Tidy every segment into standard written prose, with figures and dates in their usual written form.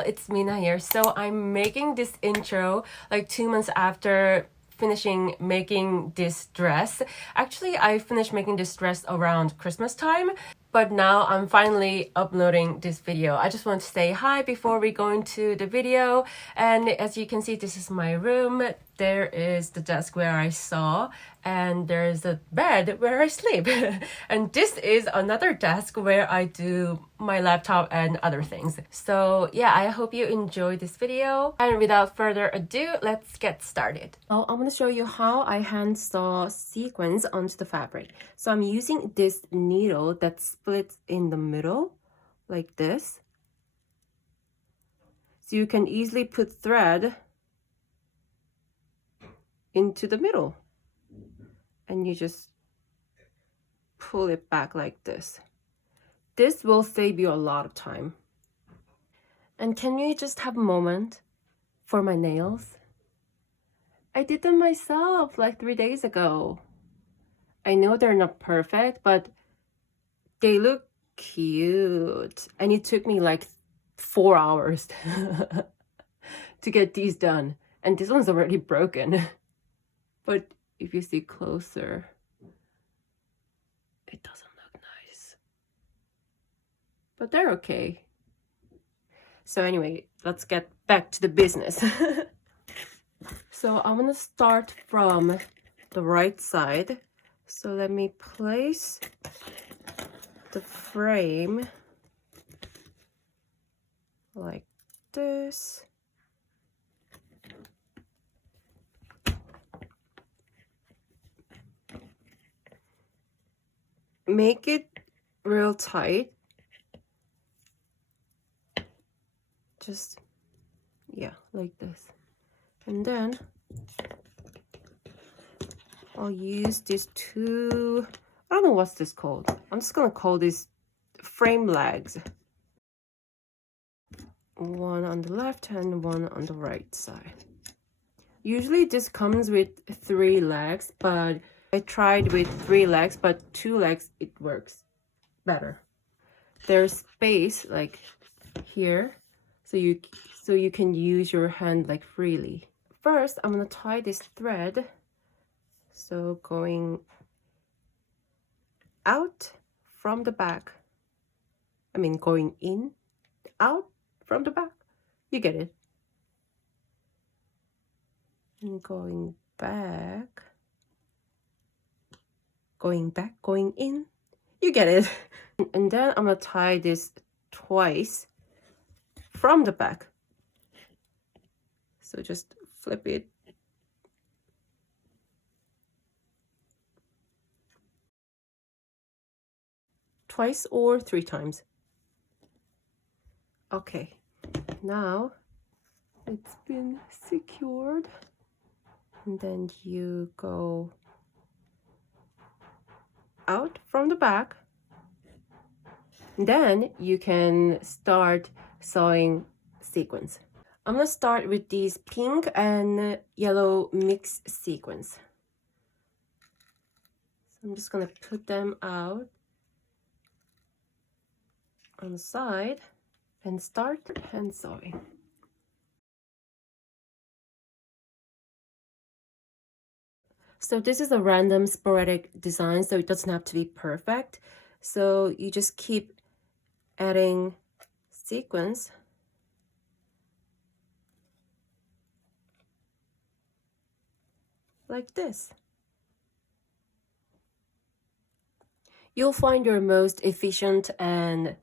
channel, it's Mina here. So I'm making this intro like 2 months after finishing making this dress. Actually, I finished making this dress around Christmas time, but now I'm finally uploading this video. I just want to say hi before we go into the video. And as you can see, this is my room. There is the desk where I saw, and there's a bed where I sleep. And this is another desk where I do my laptop and other things. So yeah, I hope you enjoy this video. And without further ado, let's get started. Oh, I'm gonna show you how I hand sew sequins onto the fabric. So I'm using this needle that splits in the middle like this. So you can easily put thread into the middle and you just pull it back like this. This will save you a lot of time. And can we just have a moment for my nails? I did them myself like 3 days ago. I know they're not perfect, but they look cute. And it took me like 4 hours to get these done. And this one's already broken. But if you see closer, it doesn't look nice. But they're okay. So anyway, let's get back to the business. So I'm gonna start from the right side. So let me place the frame like this. Make it real tight. Just, yeah, like this. And then I'll use these two, I don't know what's this called. I'm just gonna call this frame legs. One on the left and one on the right side. Usually this comes with 3 legs, but I tried with 3 legs, but 2 legs, it works better. There's space like here, so you can use your hand like freely. First, I'm gonna tie this thread. So going out from the back. I mean going in, out from the back. You get it. And going back. Going back, going in. You get it. And then I'm gonna tie this twice from the back. So just flip it. Twice or 3 times. Okay, now it's been secured. And then you go out from the back. Then you can start sewing sequins. I'm gonna start with these pink and yellow mixed sequins. So I'm just gonna put them out on the side and start hand sewing. So this is a random sporadic design, so it doesn't have to be perfect. So you just keep adding sequins. Like this. You'll find your most efficient and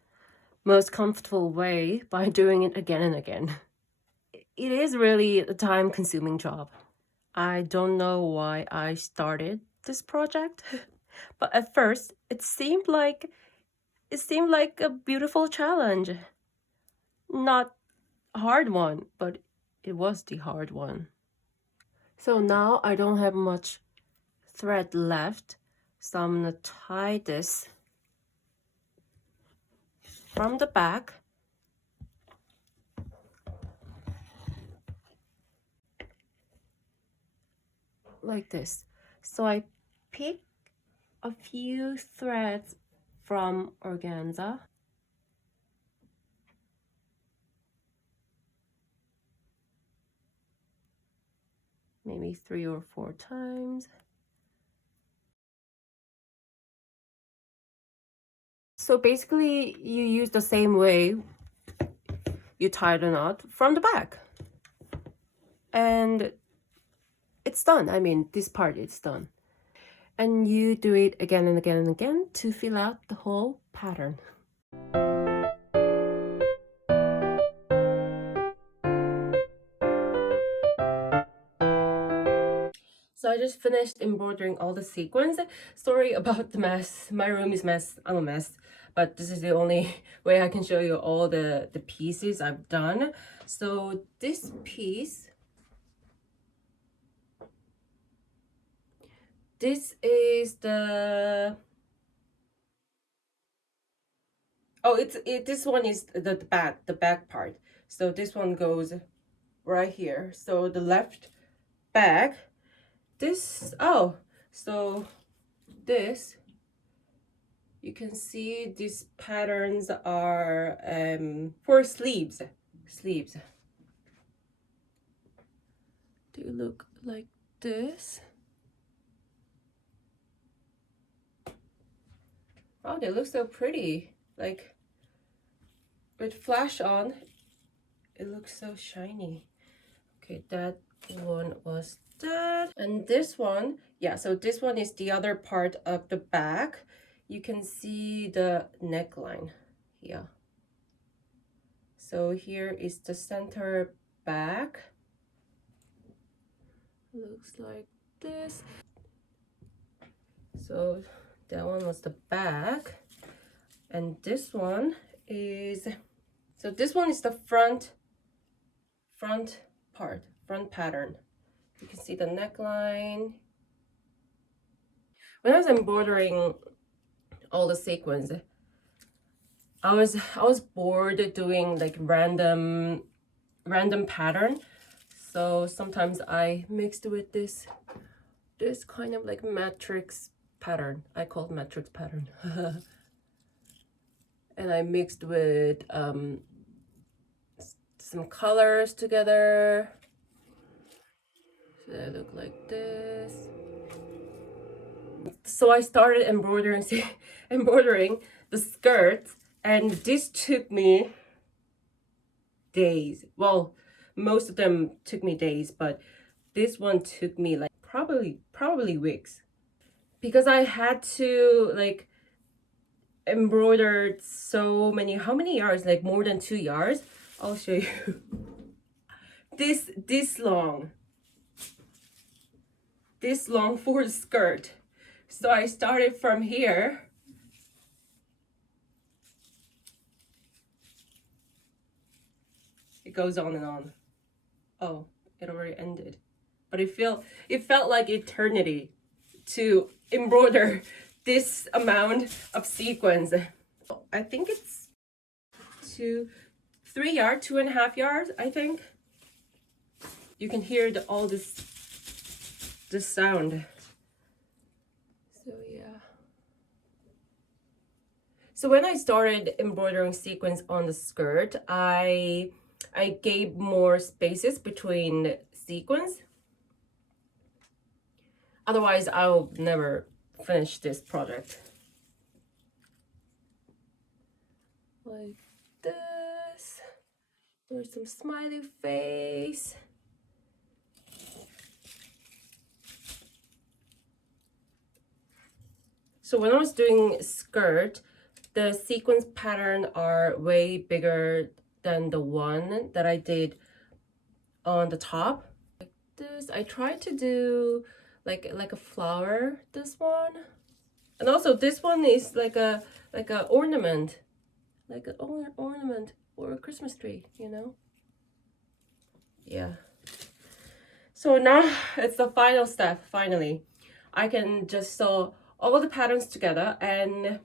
most comfortable way by doing it again and again. It is really a time-consuming job. I don't know why I started this project, but at first it seemed like a beautiful challenge. Not a hard one, but it was the hard one. So now I don't have much thread left, so I'm gonna tie this from the back. Like this. So I pick a few threads from organza. maybe 3 or 4 times. So basically you use the same way you tie the knot from the back. And it's done. I mean, this part is done. And you do it again and again and again to fill out the whole pattern. So I just finished embroidering all the sequins. Sorry about the mess. My room is mess. I'm a mess. But this is the only way I can show you all the pieces I've done. So this piece, this is the... Oh, this one is the back part. So this one goes right here. So the left back, this, oh, so this, you can see these patterns are for sleeves. They look like this. Oh, they look so pretty. Like with flash on, it looks so shiny. Okay, that one was that. And this one, yeah, so this one is the other part of the back. You can see the neckline here. So here is the center back. Looks like this. So that one was the back. And this one is, so this one is the front part, front pattern. You can see the neckline. When I was embroidering all the sequins, I was bored doing like random pattern. So sometimes I mixed with this kind of like matrix pattern. I call it matrix pattern. And I mixed with some colors together. So they look like this. So I started embroidering the skirt, and this took me days. Well, most of them took me days, but this one took me like probably weeks, because I had to like embroider so many, how many yards? Like more than 2 yards. I'll show you. This long for the skirt. So I started from here. It goes on and on. Oh, it already ended. But it felt like eternity to embroider this amount of sequins. I think it's 3 yards, 2.5 yards, I think. You can hear all this sound. So yeah. So when I started embroidering sequins on the skirt, I gave more spaces between sequins. Otherwise, I'll never finish this project. Like this. There's some smiley face. So when I was doing skirt, the sequins pattern are way bigger than the one that I did on the top. Like this, I tried to do like a flower, this one. And also this one is like a ornament, like an ornament or a Christmas tree, you know? Yeah. So now it's the final step, finally. I can just sew all the patterns together and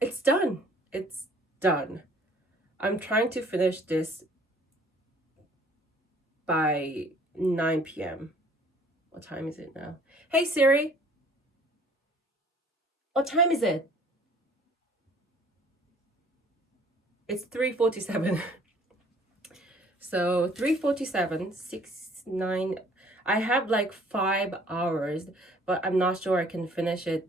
it's done. It's done. I'm trying to finish this by 9 p.m. What time is it now? Hey Siri, what time is it? It's 3:47. So 3:47, 6, 9. I have like 5 hours, but I'm not sure I can finish it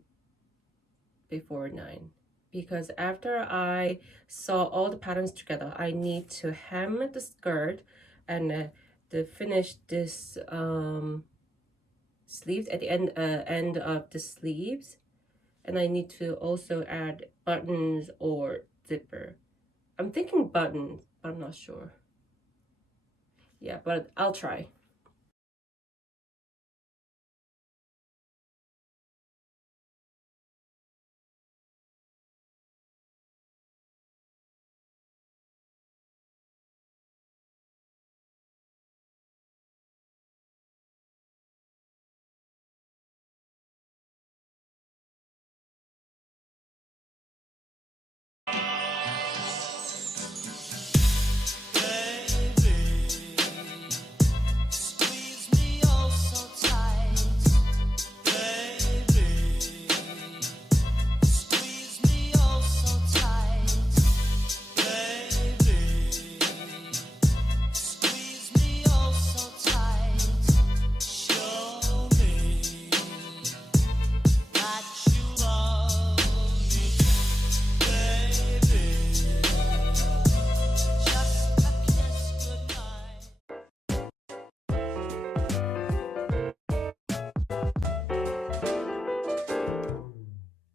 before 9, because after I saw all the patterns together, I need to hem the skirt and to finish this sleeves at the end of the sleeves, and I need to also add buttons or zipper. I'm thinking buttons, but I'm not sure. Yeah, but I'll try.